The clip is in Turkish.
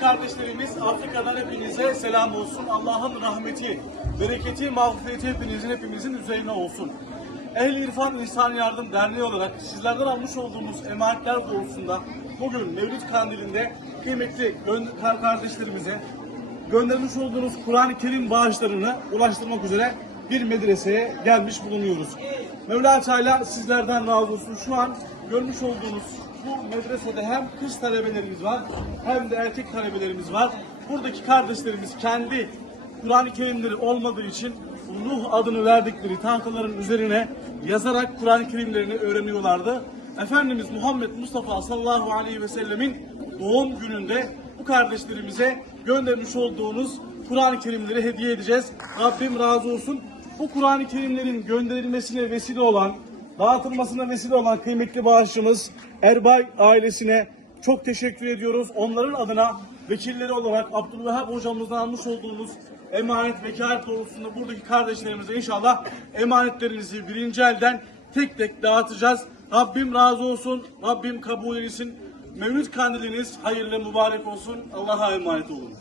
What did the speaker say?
kardeşlerimiz Afrika'dan hepinize selam olsun. Allah'ın rahmeti, bereketi, mağfireti hepinizin hepimizin üzerine olsun. Ehli İrfan İnsan Yardım Derneği olarak sizlerden almış olduğumuz emanetler doğrultusunda bugün Mevlüt Kandili'nde kıymetli kardeşlerimize göndermiş olduğunuz Kur'an-ı Kerim bağışlarını ulaştırmak üzere bir medreseye gelmiş bulunuyoruz. Mevla Teala sizlerden razı olsun. Şu an görmüş olduğunuz bu medresede hem kız talebelerimiz var hem de erkek talebelerimiz var. Buradaki kardeşlerimiz kendi Kur'an-ı Kerimleri olmadığı için Nuh adını verdikleri tahtaların üzerine yazarak Kur'an-ı Kerimlerini öğreniyorlardı. Efendimiz Muhammed Mustafa sallallahu aleyhi ve sellemin doğum gününde bu kardeşlerimize göndermiş olduğunuz Kur'an-ı Kerimleri hediye edeceğiz. Rabbim razı olsun. Bu Kur'an-ı Kerimlerin gönderilmesine vesile olan, dağıtılmasına vesile olan kıymetli bağışçımız Erbay ailesine çok teşekkür ediyoruz. Onların adına vekilleri olarak Abdülvehhab hocamızdan almış olduğumuz emanet vekalet doğrultusunda buradaki kardeşlerimize inşallah emanetlerinizi birinci elden tek tek dağıtacağız. Rabbim razı olsun. Rabbim kabul etsin. Mevlüt kandiliniz hayırlı mübarek olsun. Allah'a emanet olun.